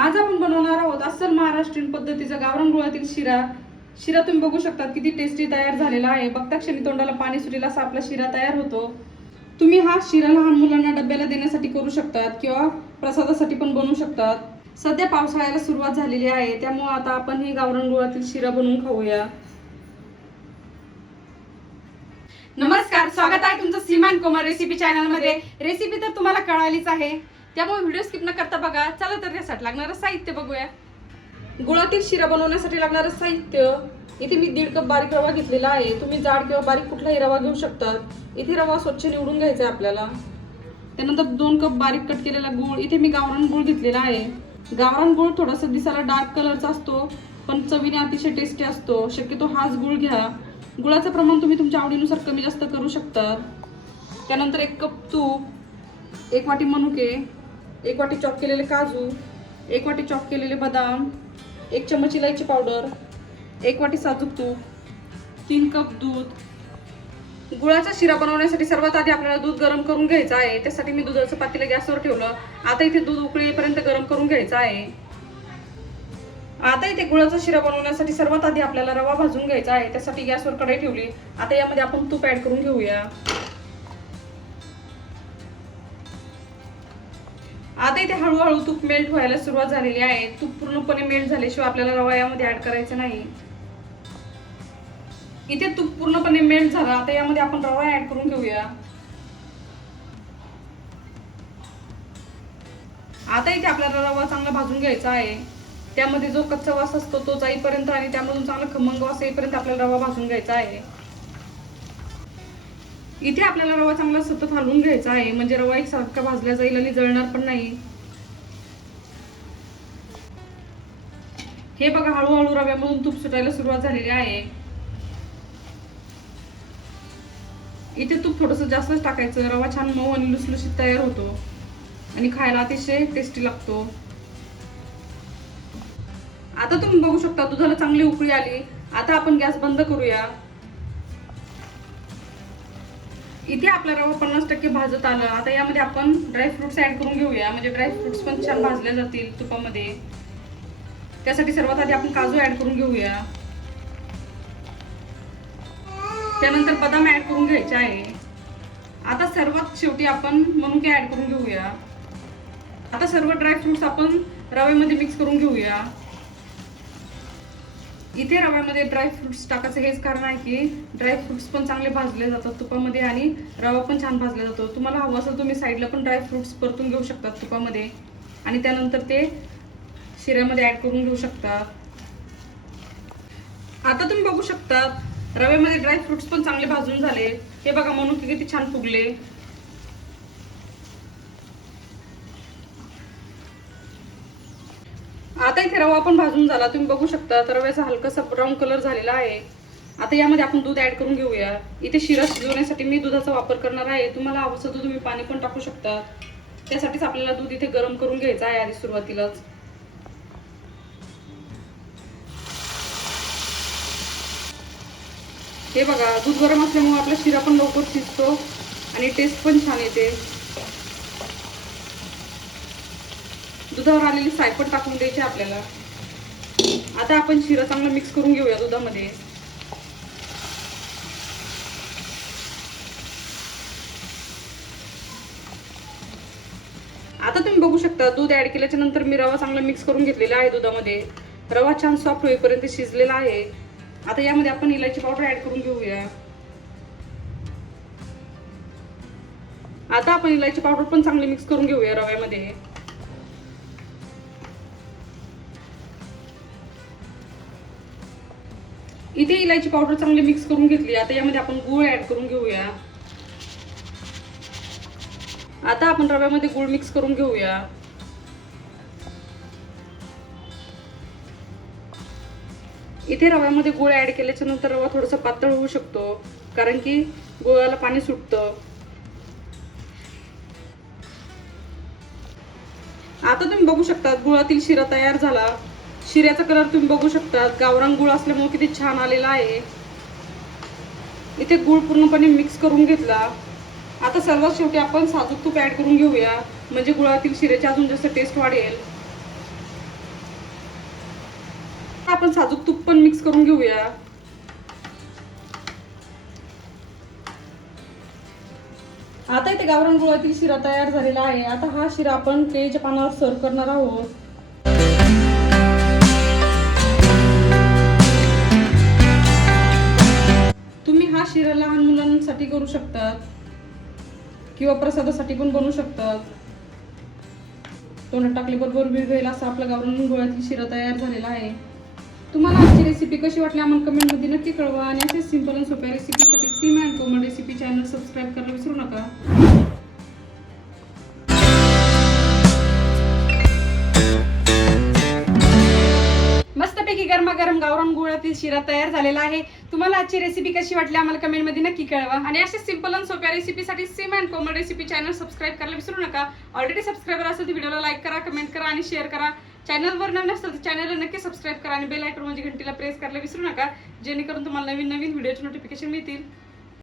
आज आपण बनवणार आहोत अस्सल महाराष्ट्रीयन पद्धतीचा गावरान गुळातील शिरा. शिरा तुम्ही बघू शकता किती टेस्टी तयार झालेला आहे. बघता क्षणी तोंडाला पाणी सुटेल असा आपला शिरा तयार होतो. तुम्ही हा शिरा लहान मुलांना डब्याला देण्यासाठी करू शकतात किंवा प्रसादासाठी पण बनवू शकतात. सध्या पावसाळ्याला सुरुवात झालेली आहे, त्यामुळे आता आपण ही गावरान गुळातील शिरा बनवून खाऊया. नमस्कार, स्वागत आहे तुमचं सीमा अँड कोमल रेसिपी चॅनल मध्ये. रेसिपी तर तुम्हाला कळालीच आहे, त्यामुळे व्हिडिओ स्किप न करता बघा. चला तर यासाठी लागणारं साहित्य बघूया. गुळातील शिरा बनवण्यासाठी लागणारं साहित्य इथे मी 1.5 कप बारीक रवा घेतलेला आहे. तुम्ही जाड किंवा बारीक कुठलाही रवा घेऊ शकतात. इथे रवा स्वच्छ निवडून घ्यायचा आहे आपल्याला. त्यानंतर 2 कप बारीक कट केलेला गूळ. इथे मी गावरान गूळ घेतलेला आहे. गावरान गूळ थोडासा दिसायला डार्क कलरचा असतो, पण चवीने अतिशय टेस्टी असतो. शक्यतो हाच गूळ घ्या. गुळाचं प्रमाण तुम्ही तुमच्या आवडीनुसार कमी जास्त करू शकता. त्यानंतर 1 कप तूप, 1 वाटी मनुके, 1 वाटी चॉप केलेले काजू, 1 वाटी चॉप केलेले बदाम, 1 चमच इलायची पावडर, 1 वाटी साजूक तूप, 3 कप दूध. गुळाचा शिरा बनवण्यासाठी सर्वात आधी आपल्याला दूध गरम करून घ्यायचं आहे. त्यासाठी मी दुधाचं पातेलं गॅसवर ठेवलं. आता इथे दूध उकळीपर्यंत गरम करून घ्यायचं आहे. आता इथे गुळाचा शिरा बनवण्यासाठी सर्वात आधी आपल्याला रवा भाजून घ्यायचा आहे. त्यासाठी गॅसवर कढई ठेवली. आता यामध्ये आपण तूप ऍड करून घेऊया. आता इथे हळूहळू तूप मेल्ट व्हायला सुरुवात झालेली आहे. तूप पूर्णपणे मेल्ट झाल्याशिवाय आपल्याला रवा यामध्ये ऍड करायचा नाही. इथे तूप पूर्णपणे मेल्ट झाला. आता यामध्ये आपण रवा ऍड करून घेऊया. आता इथे आपल्याला रवा चांगला भाजून घ्यायचा आहे. त्यामध्ये जो कच्चा वास असतो तो जाईपर्यंत आणि त्यामधून चांगला खमंग वास येईपर्यंत आपल्याला रवा भाजून घ्यायचा आहे. इथे आपल्याला रवा चांगला सतत हलवून घ्यायचा आहे, म्हणजे रवा एकसारखा भाजला जाईल आणि जळणार पण नाही. हे बघा, हळूहळू रव्यामधून तूप सुटायला सुरुवात झालेली आहे. इथे तूप थोडंसं जास्तच टाकायचं. रवा छान मऊ आणि लुसलुशीत तयार होतो आणि खायला अतिशय टेस्टी लागतो. आता तुम्ही बघू शकता दुधाला चांगली उकळी आली. आता आपण गॅस बंद करूया. इथे आपला रवा 50% भाजत आलं. आता यामध्ये आपण ड्रायफ्रुट्स ऍड करून घेऊया, म्हणजे ड्रायफ्रुट्स पण छान भाजले जातील तुपामध्ये. त्यासाठी सर्वात आधी आपण काजू ऍड करून घेऊया. त्यानंतर बदाम ऍड करून घ्यायचे आहे. आता सर्वात शेवटी आपण मनुके ऍड करून घेऊया. आता सर्व ड्रायफ्रुट्स आपण रव्यामध्ये मिक्स करून घेऊया. इथे रव्यामध्ये ड्रायफ्रुट्स टाकायचं हेच कारण आहे की ड्रायफ्रुट्स पण चांगले भाजले जातात तुपामध्ये आणि रवा पण छान भाजला जातो. तुम्हाला हवं असेल तुम्ही साईडला पण ड्रायफ्रुट्स परतून घेऊ शकतात तुपामध्ये आणि त्यानंतर ते शिऱ्यामध्ये ऍड करून घेऊ शकता. आता तुम्ही बघू शकता रव्यामध्ये ड्रायफ्रुट्स पण चांगले भाजून झाले. हे बघा, मनुके किती छान फुगले. आता इथे रवा पण भाजून झाला. तुम्ही बघू शकता रव्याचा हलकासा ब्राऊन कलर झालेला आहे. आता यामध्ये आपण दूध ऍड करून घेऊया. इथे शिरा शिजवण्यासाठी मी दुधाचा वापर करणार आहे. तुम्हाला हवं असेल तर तुम्ही पाणी पण टाकू शकता. त्यासाठीच आपल्याला दूध इथे गरम करून घ्यायचं आहे आधी सुरुवातीलाच. हे बघा, दूध गरम असल्यामुळे आपला शिरा पण लवकर शिजतो आणि टेस्ट पण छान येते. दुधावर आलेली साय पण टाकून द्यायची आपल्याला. आता आपण शिरा चांगला मिक्स करून घेऊया दुधामध्ये. आता तुम्ही बघू शकता दूध ऍड केल्याच्या नंतर मी रवा चांगला मिक्स करून घेतलेला आहे दुधामध्ये. रवा छान सॉफ्ट होईपर्यंत शिजलेला आहे. आता यामध्ये आपण इलायची पावडर ऍड करून घेऊया. आता आपण इलायची पावडर पण चांगली मिक्स करून घेऊया रव्यामध्ये. इथे इलायची पावडर चांगली मिक्स करून घेतली. आता यामध्ये आपण गूळ ऍड करून घेऊया. आता आपण रव्यामध्ये गूळ मिक्स करून घेऊया. इथे रव्यामध्ये गूळ ऍड केल्याच्या नंतर रवा थोडासा पातळ होऊ शकतो, कारण की गुळाला पाणी सुटतं. आता तुम्ही बघू शकता गुळातील शिरा तयार झाला. शिऱ्याचा कलर तुम्ही बघू शकता. गावरान गूळ असल्यामुळे किती छान आलेला आहे. इथे गूळ पूर्णपणे मिक्स करून घेतला. आता सर्वात शेवटी आपण साजूक तूप ऍड करून घेऊया, म्हणजे गुळातील शिऱ्याची अजून जास्त टेस्ट वाढेल. आपण साजूक तूप पण मिक्स करून घेऊया. आता इथे गावरान गुळातील शिरा तयार झालेला आहे. आता हा शिरा आपण केळीच्या पानावर सर्व करणार आहोत. तुम्ही हा शिरा लहान मुलांसाठी करू शकतात किंवा प्रसादासाठी पण बनवू शकतात. तोंडात टाकल्याबरोबर विरघळेल असा आपला गावरान गुळातील शिरा तयार झालेला आहे. तुम्हाला आजची रेसिपी कशी वाटली आम्हाला कमेंटमध्ये नक्की कळवा. आणि अशा सिंपल आणि सोप्या रेसिपीसाठी Seema and Komal recipe channel subscribe करायला विसरू नका. मस्तपैकी गरमागरम गावरान गुळातील शिरा तयार झालेला आहे. तुम्हाला आजची रेसिपी कशी वाटली आम्हाला कमेंटमध्ये नक्की कळवा. आणि अशा सिंपल आणि सोप्या रेसिपीसाठी Seema and Komal recipe channel subscribe करायला विसरू नका. ऑलरेडी सबस्क्रायबर असेल तर व्हिडिओला लाईक करा, कमेंट करा आणि शेअर करा. चॅनलवर नवीन असेल तर चॅनलला नक्की सबस्क्राईब करा आणि बेल आयकॉन म्हणजे घंटीला प्रेस करायला विसरू नका, जेणेकरून तुम्हाला नवीन नवीन व्हिडिओचे नोटिफिकेशन मिळतील.